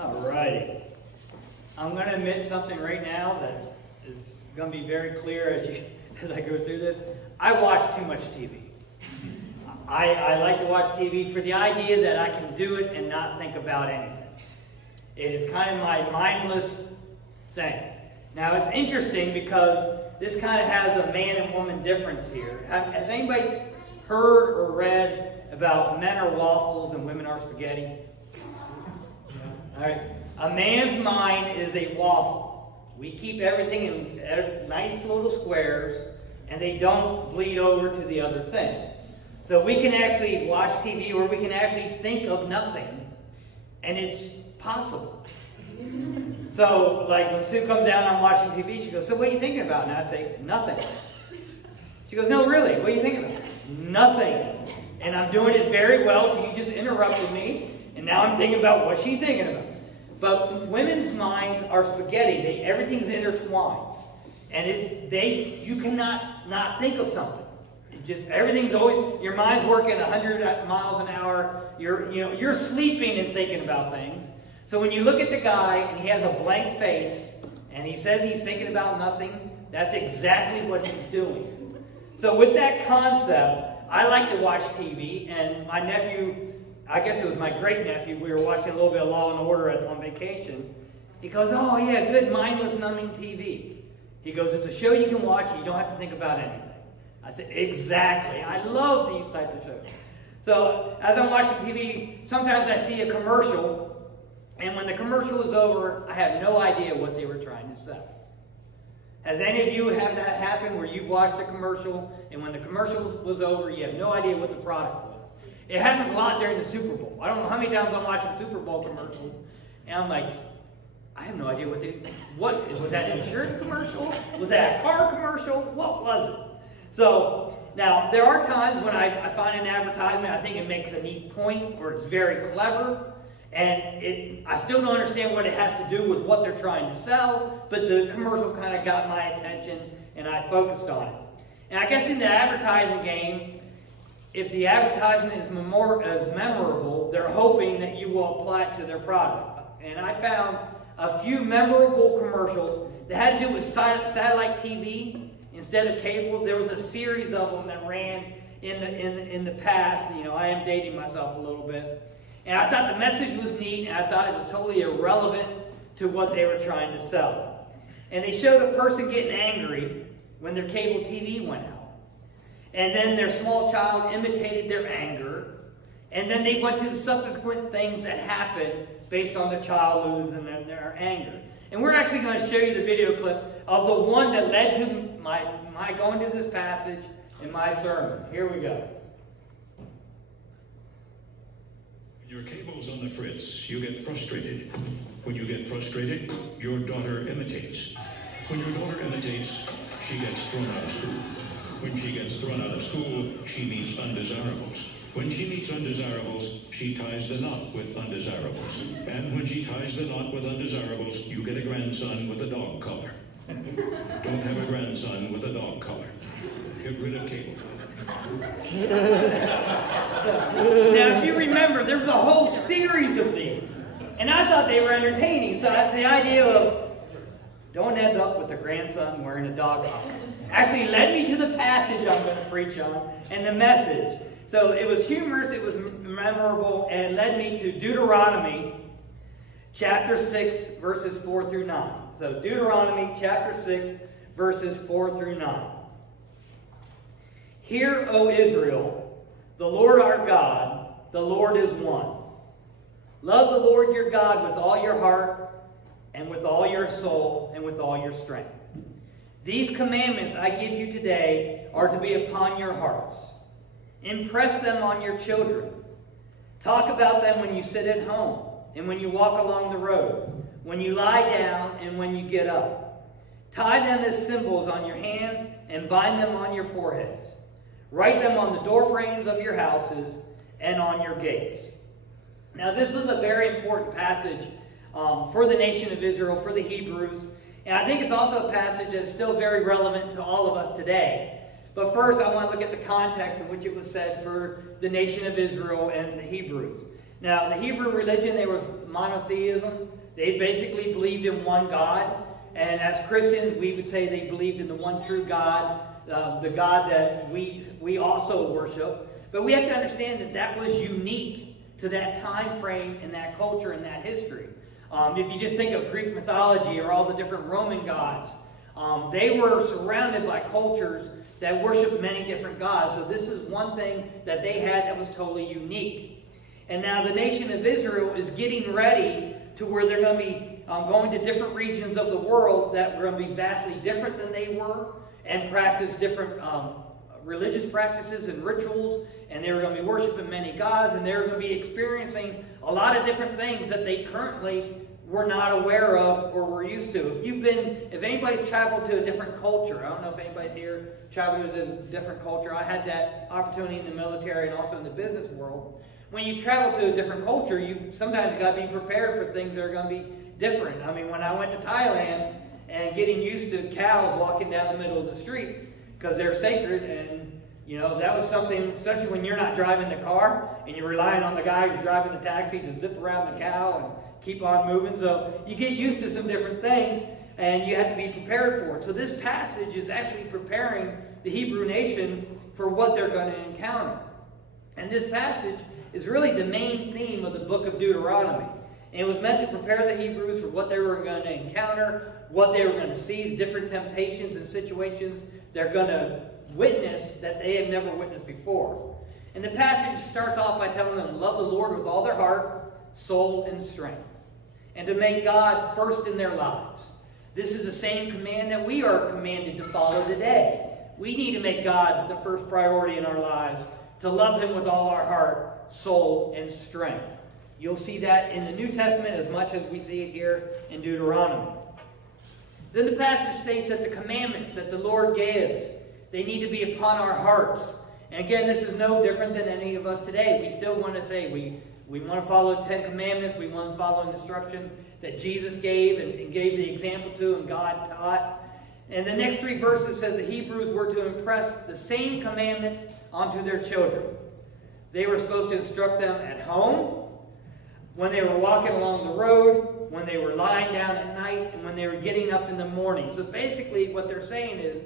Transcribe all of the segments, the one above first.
Alrighty. I'm going to admit something right now that is going to be very clear as I go through this. I watch too much TV. I like to watch TV for the idea that I can do it and not think about anything. It is kind of my mindless thing. Now it's interesting because this kind of has a man and woman difference here. Has anybody heard or read about men are waffles and women are spaghetti? All right. A man's mind is a waffle. We keep everything in nice little squares, and they don't bleed over to the other thing. So we can actually watch TV, or we can actually think of nothing, and it's possible. So, like when Sue comes down, I'm watching TV, she goes, "So what are you thinking about?" And I say, "Nothing." She goes, "No, really, what are you thinking about?" "Nothing." And I'm doing it very well until you just interrupted me, and now I'm thinking about what she's thinking about. But women's minds are spaghetti. Everything's intertwined. And you cannot not think of something. Everything's always, your mind's working 100 miles an hour. You're sleeping and thinking about things. So when you look at the guy and he has a blank face and he says he's thinking about nothing, that's exactly what he's doing. So with that concept, I like to watch TV, and my nephew, I guess it was my great-nephew, we were watching a little bit of Law and Order on vacation. He goes, "Oh yeah, good mindless numbing TV." He goes, "It's a show you can watch and you don't have to think about anything." I said, "Exactly. I love these types of shows." So as I'm watching TV, sometimes I see a commercial, and when the commercial is over, I have no idea what they were trying to sell. Has any of you had that happen where you've watched a commercial, and when the commercial was over, you have no idea what the product was? It happens a lot during the Super Bowl. I don't know how many times I'm watching Super Bowl commercials, and I'm like, I have no idea was that an insurance commercial? Was that a car commercial? What was it? So, now, there are times when I find an advertisement, I think it makes a neat point, or it's very clever, and I still don't understand what it has to do with what they're trying to sell, but the commercial kind of got my attention, and I focused on it. And I guess in the advertising game, if the advertisement is memorable, they're hoping that you will apply it to their product. And I found a few memorable commercials that had to do with satellite TV instead of cable. There was a series of them that ran in the past. I am dating myself a little bit. And I thought the message was neat, and I thought it was totally irrelevant to what they were trying to sell. And they showed a person getting angry when their cable TV went out. And then their small child imitated their anger. And then they went to the subsequent things that happened based on the child losing their anger. And we're actually going to show you the video clip of the one that led to my going to this passage in my sermon. Here we go. When your cable's on the fritz, you get frustrated. When you get frustrated, your daughter imitates. When your daughter imitates, she gets thrown out of school. When she gets thrown out of school, she meets undesirables. When she meets undesirables, she ties the knot with undesirables. And when she ties the knot with undesirables, you get a grandson with a dog collar. Don't have a grandson with a dog collar. Get rid of cable. Now, if you remember, there's a whole series of these. And I thought they were entertaining. So the idea of don't end up with a grandson wearing a dog collar actually led me to the passage I'm going to preach on and the message. So it was humorous, it was memorable, and it led me to Deuteronomy chapter 6, verses 4 through 9. So Deuteronomy chapter 6, verses 4 through 9. "Hear, O Israel, the Lord our God, the Lord is one. Love the Lord your God with all your heart, and with all your soul, and with all your strength. These commandments I give you today are to be upon your hearts. Impress them on your children. Talk about them when you sit at home, and when you walk along the road, when you lie down, and when you get up. Tie them as symbols on your hands, and bind them on your foreheads. Write them on the doorframes of your houses and on your gates." Now, this is a very important passage for the nation of Israel, for the Hebrews. And I think it's also a passage that's still very relevant to all of us today. But first, I want to look at the context in which it was said for the nation of Israel and the Hebrews. Now, the Hebrew religion, there was monotheism. They basically believed in one God. And as Christians, we would say they believed in the one true God, the God that we also worship. But we have to understand that that was unique to that time frame and that culture and that history. If you just think of Greek mythology or all the different Roman gods, they were surrounded by cultures that worshiped many different gods. So this is one thing that they had that was totally unique. And now the nation of Israel is getting ready to where they're going to be going to different regions of the world that were going to be vastly different than they were and practice different religious practices and rituals. And they were going to be worshiping many gods, and they were going to be experiencing a lot of different things that they currently were not aware of or were used to. If anybody's traveled to a different culture, I don't know if anybody's here traveled to a different culture. I had that opportunity in the military and also in the business world. When you travel to a different culture, you sometimes got to be prepared for things that are going to be different. I mean, when I went to Thailand and getting used to cows walking down the middle of the street because they're sacred, and you know, that was something, especially when you're not driving the car and you're relying on the guy who's driving the taxi to zip around the cow and keep on moving. So you get used to some different things and you have to be prepared for it. So this passage is actually preparing the Hebrew nation for what they're going to encounter. And this passage is really the main theme of the book of Deuteronomy. And it was meant to prepare the Hebrews for what they were going to encounter, what they were going to see, the different temptations and situations they're going to witness that they have never witnessed before. And the passage starts off by telling them to love the Lord with all their heart, soul, and strength, and to make God first in their lives. This is the same command that we are commanded to follow today. We need to make God the first priority in our lives, to love Him with all our heart, soul, and strength. You'll see that in the New Testament as much as we see it here in Deuteronomy. Then the passage states that the commandments that the Lord gives, they need to be upon our hearts. And again, this is no different than any of us today. We still want to say we want to follow the 10 Commandments. We want to follow an instruction that Jesus gave and gave the example to and God taught. And the next 3 verses says the Hebrews were to impress the same commandments onto their children. They were supposed to instruct them at home, when they were walking along the road, when they were lying down at night, and when they were getting up in the morning. So basically what they're saying is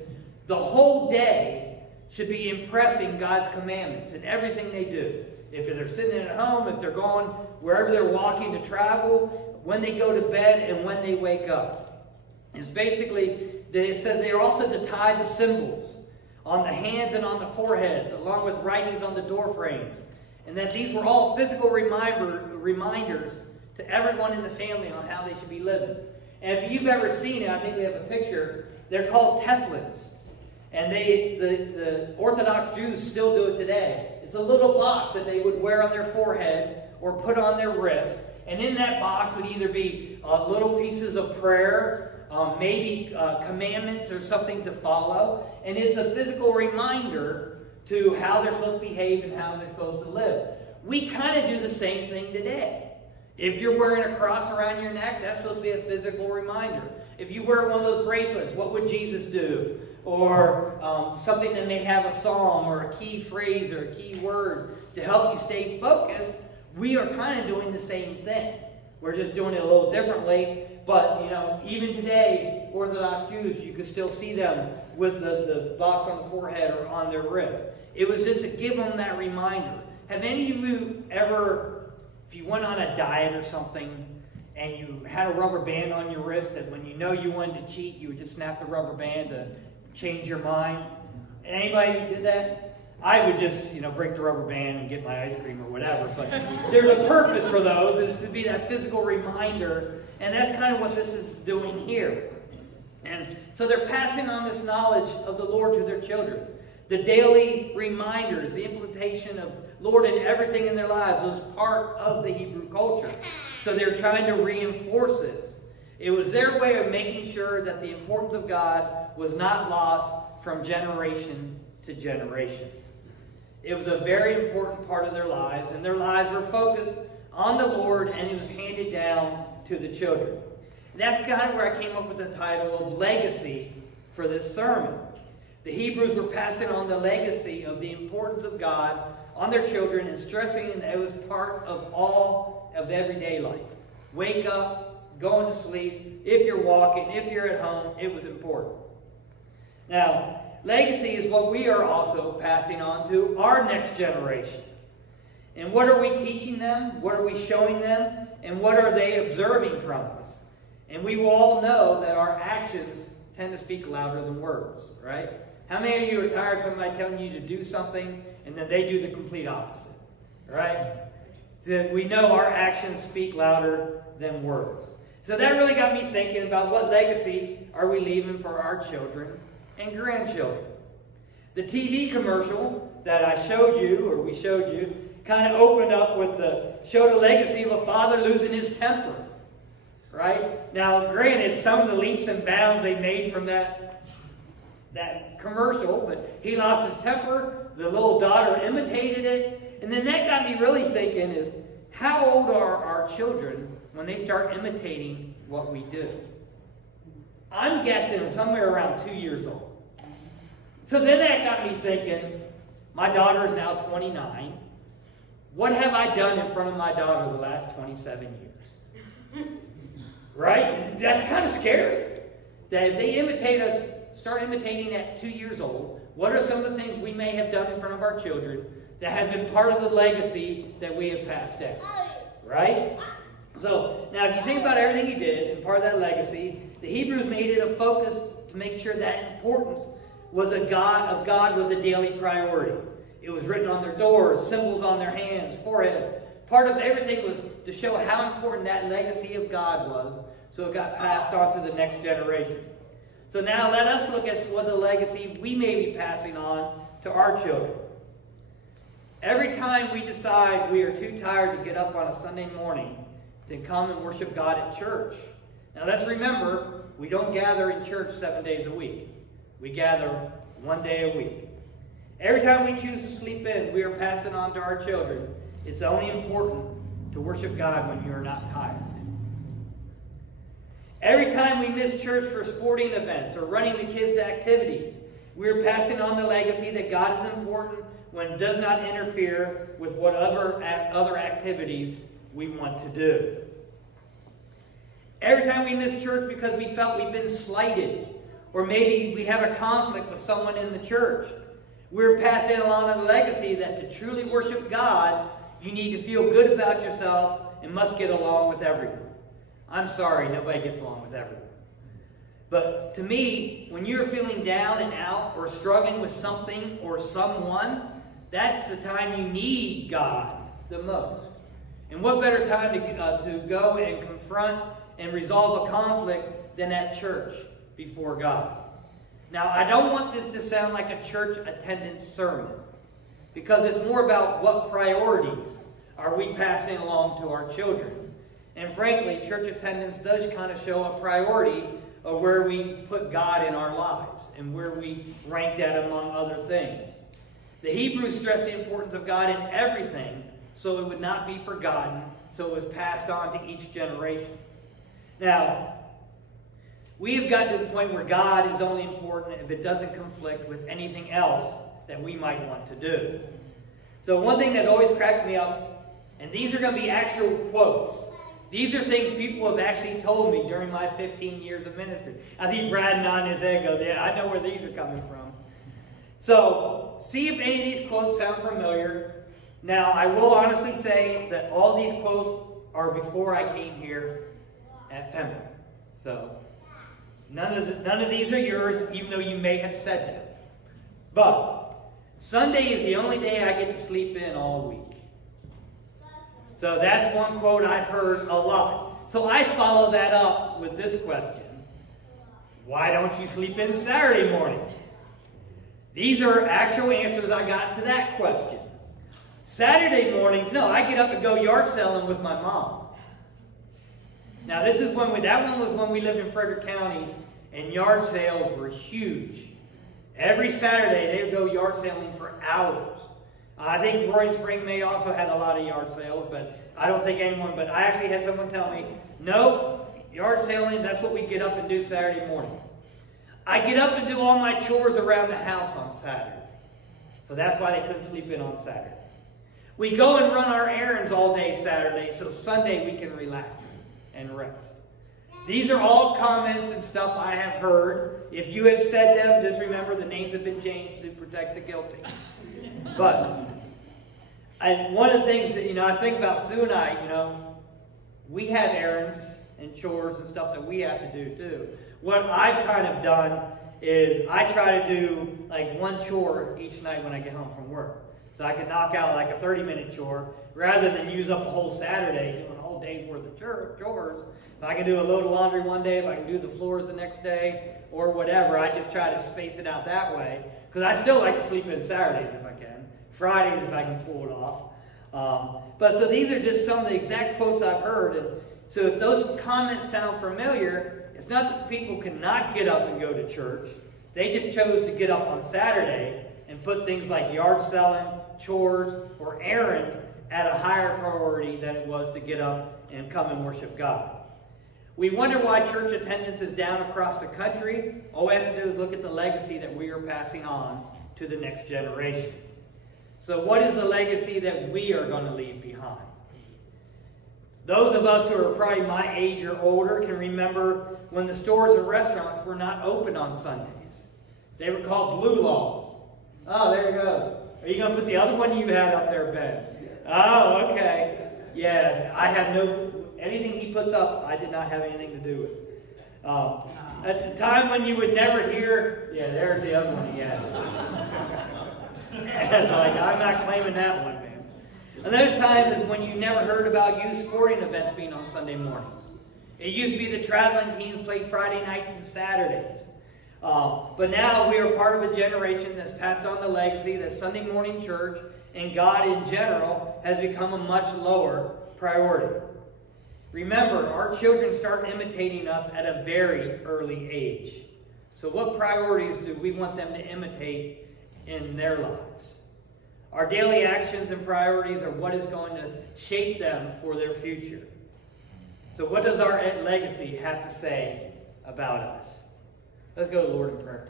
the whole day should be impressing God's commandments in everything they do. If they're sitting at home, if they're going wherever they're walking to travel, when they go to bed, and when they wake up. It's basically that it says they are also to tie the symbols on the hands and on the foreheads, along with writings on the door frames. And that these were all physical reminders to everyone in the family on how they should be living. And if you've ever seen it, I think we have a picture, they're called tefillins. And the Orthodox Jews still do it today. It's a little box that they would wear on their forehead or put on their wrist. And in that box would either be little pieces of prayer, maybe commandments or something to follow. And it's a physical reminder to how they're supposed to behave and how they're supposed to live. We kind of do the same thing today. If you're wearing a cross around your neck, that's supposed to be a physical reminder. If you wear one of those bracelets, what would Jesus do? Or something that may have a psalm or a key phrase or a key word to help you stay focused, we are kind of doing the same thing. We're just doing it a little differently. But, you know, even today, Orthodox Jews, you can still see them with the box on the forehead or on their wrist. It was just to give them that reminder. Have any of you ever, if you went on a diet or something, and you had a rubber band on your wrist that when you know you wanted to cheat, you would just snap the rubber band to change your mind? Anybody did that? I would just, break the rubber band and get my ice cream or whatever. But there's a purpose for those. It's to be that physical reminder. And that's kind of what this is doing here. And so they're passing on this knowledge of the Lord to their children. The daily reminders, the implementation of Lord in everything in their lives was part of the Hebrew culture. So they're trying to reinforce this. It was their way of making sure that the importance of God was not lost from generation to generation. It was a very important part of their lives, and their lives were focused on the Lord, and it was handed down to the children. And that's kind of where I came up with the title of Legacy for this sermon. The Hebrews were passing on the legacy of the importance of God on their children and stressing that it was part of all of everyday life. Wake up, going to sleep, if you're walking, if you're at home, it was important. Now, legacy is what we are also passing on to our next generation. And what are we teaching them? What are we showing them? And what are they observing from us? And we will all know that our actions tend to speak louder than words, right? How many of you are tired of somebody telling you to do something and then they do the complete opposite, right? So we know our actions speak louder than words. So that really got me thinking about what legacy are we leaving for our children and grandchildren. The TV commercial that I showed you, or we showed you, kind of opened up with showed a legacy of a father losing his temper, right? Now, granted, some of the leaps and bounds they made from that commercial, but he lost his temper, the little daughter imitated it, and then that got me really thinking is, how old are our children when they start imitating what we do? I'm guessing somewhere around 2 years old. So then that got me thinking, my daughter is now 29. What have I done in front of my daughter the last 27 years? Right? That's kind of scary. That if they imitate us, start imitating at 2 years old, what are some of the things we may have done in front of our children that have been part of the legacy that we have passed down? Right? So, now if you think about everything he did and part of that legacy, the Hebrews made it a focus to make sure that importance of God was a daily priority. It was written on their doors, symbols on their hands, foreheads. Part of everything was to show how important that legacy of God was, so it got passed on to the next generation. So now let us look at what the legacy we may be passing on to our children. Every time we decide we are too tired to get up on a Sunday morning to come and worship God at church. Now let's remember, we don't gather in church 7 days a week. We gather 1 day a week. Every time we choose to sleep in, we are passing on to our children. It's only important to worship God when you are not tired. Every time we miss church for sporting events or running the kids to activities, we are passing on the legacy that God is important when it does not interfere with what other activities we want to do. Every time we miss church because we felt we've been slighted, or maybe we have a conflict with someone in the church, we're passing along a legacy that to truly worship God, you need to feel good about yourself and must get along with everyone. I'm sorry, nobody gets along with everyone. But to me, when you're feeling down and out or struggling with something or someone, that's the time you need God the most. And what better time to go and confront and resolve a conflict than at church before God? Now, I don't want this to sound like a church attendance sermon, because it's more about what priorities are we passing along to our children. And frankly, church attendance does kind of show a priority of where we put God in our lives and where we rank that among other things. The Hebrews stressed the importance of God in everything so it would not be forgotten, so it was passed on to each generation. Now, we have gotten to the point where God is only important if it doesn't conflict with anything else that we might want to do. So one thing that always cracked me up, and these are going to be actual quotes. These are things people have actually told me during my 15 years of ministry. I see Brad nodding his head goes, yeah, I know where these are coming from. So, see if any of these quotes sound familiar. Now, I will honestly say that all these quotes are before I came here at Pembroke. So, none of these are yours, even though you may have said them. But, Sunday is the only day I get to sleep in all week. So that's one quote I've heard a lot. So I follow that up with this question. Why don't you sleep in Saturday morning? These are actual answers I got to that question. Saturday mornings, no, I get up and go yard selling with my mom. Now this is that one was when we lived in Frederick County and yard sales were huge. Every Saturday they would go yard selling for hours. I think Roaring Spring may also had a lot of yard sales, but I don't think anyone, but I actually had someone tell me, no, yard selling, that's what we get up and do Saturday morning. I get up and do all my chores around the house on Saturday. So that's why they couldn't sleep in on Saturday. We go and run our errands all day Saturday, so Sunday we can relax and rest. These are all comments and stuff I have heard. If you have said them, just remember the names have been changed to protect the guilty. But, and one of the things that, I think about Sue and I, we have errands and chores and stuff that we have to do too. What I've kind of done is I try to do like one chore each night when I get home from work. So I can knock out like a 30-minute chore rather than use up a whole Saturday doing a whole day's worth of chores. If I can do a load of laundry one day, if I can do the floors the next day, or whatever, I just try to space it out that way. Because I still like to sleep in Saturdays if I can. Fridays if I can pull it off. But so these are just some of the exact quotes I've heard. And so if those comments sound familiar, it's not that the people cannot get up and go to church. They just chose to get up on Saturday and put things like yard selling, chores, or errands at a higher priority than it was to get up and come and worship God. We wonder why church attendance is down across the country. All we have to do is look at the legacy that we are passing on to the next generation. So what is the legacy that we are going to leave behind? Those of us who are probably my age or older can remember when the stores and restaurants were not open on Sundays. They were called blue laws. Oh, there you go. Are you going to put the other one you had up there, Ben? Oh, okay. Yeah, I had anything he puts up, I did not have anything to do with. At the time when you would never hear, yeah, there's the other one he had. And I'm not claiming that one, man. Another time is when you never heard about youth sporting events being on Sunday mornings. It used to be the traveling teams played Friday nights and Saturdays. But now we are part of a generation that's passed on the legacy that Sunday morning church and God in general has become a much lower priority. Remember, our children start imitating us at a very early age. So what priorities do we want them to imitate in their lives? Our daily actions and priorities are what is going to shape them for their future. So what does our legacy have to say about us? Let's go to the Lord in prayer.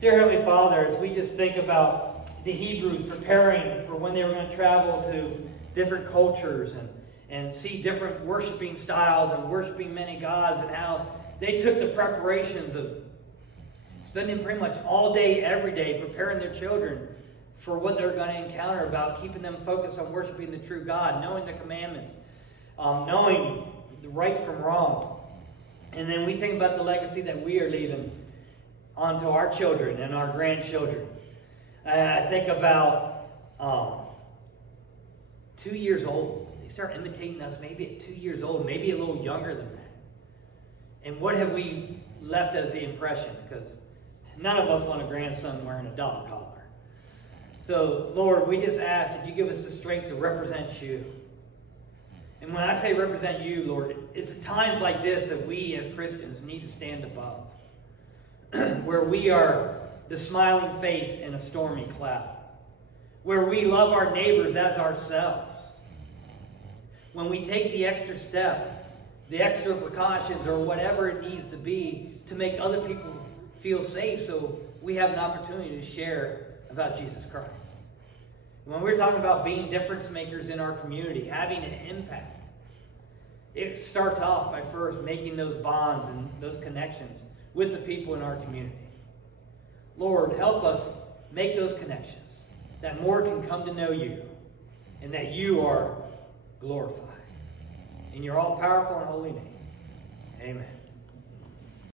Dear Heavenly Father, as we just think about the Hebrews preparing for when they were going to travel to different cultures and see different worshiping styles and worshiping many gods, and how they took the preparations of spending pretty much all day, every day, preparing their children for what they're going to encounter, about keeping them focused on worshiping the true God, knowing the commandments, knowing the right from wrong. And then we think about the legacy that we are leaving onto our children and our grandchildren. And I think about 2 years old. They start imitating us maybe at 2 years old, maybe a little younger than that. And what have we left as the impression? Because none of us want a grandson wearing a dog collar. So, Lord, we just ask that you give us the strength to represent you. And when I say represent you, Lord, it's at times like this that we as Christians need to stand above. Where we are the smiling face in a stormy cloud. Where we love our neighbors as ourselves. When we take the extra step, the extra precautions, or whatever it needs to be to make other people feel safe, so we have an opportunity to share about Jesus Christ. When we're talking about being difference makers in our community, having an impact, it starts off by first making those bonds and those connections with the people in our community. Lord, help us make those connections, that more can come to know you, and that you are glorified. In your all-powerful and holy name, amen.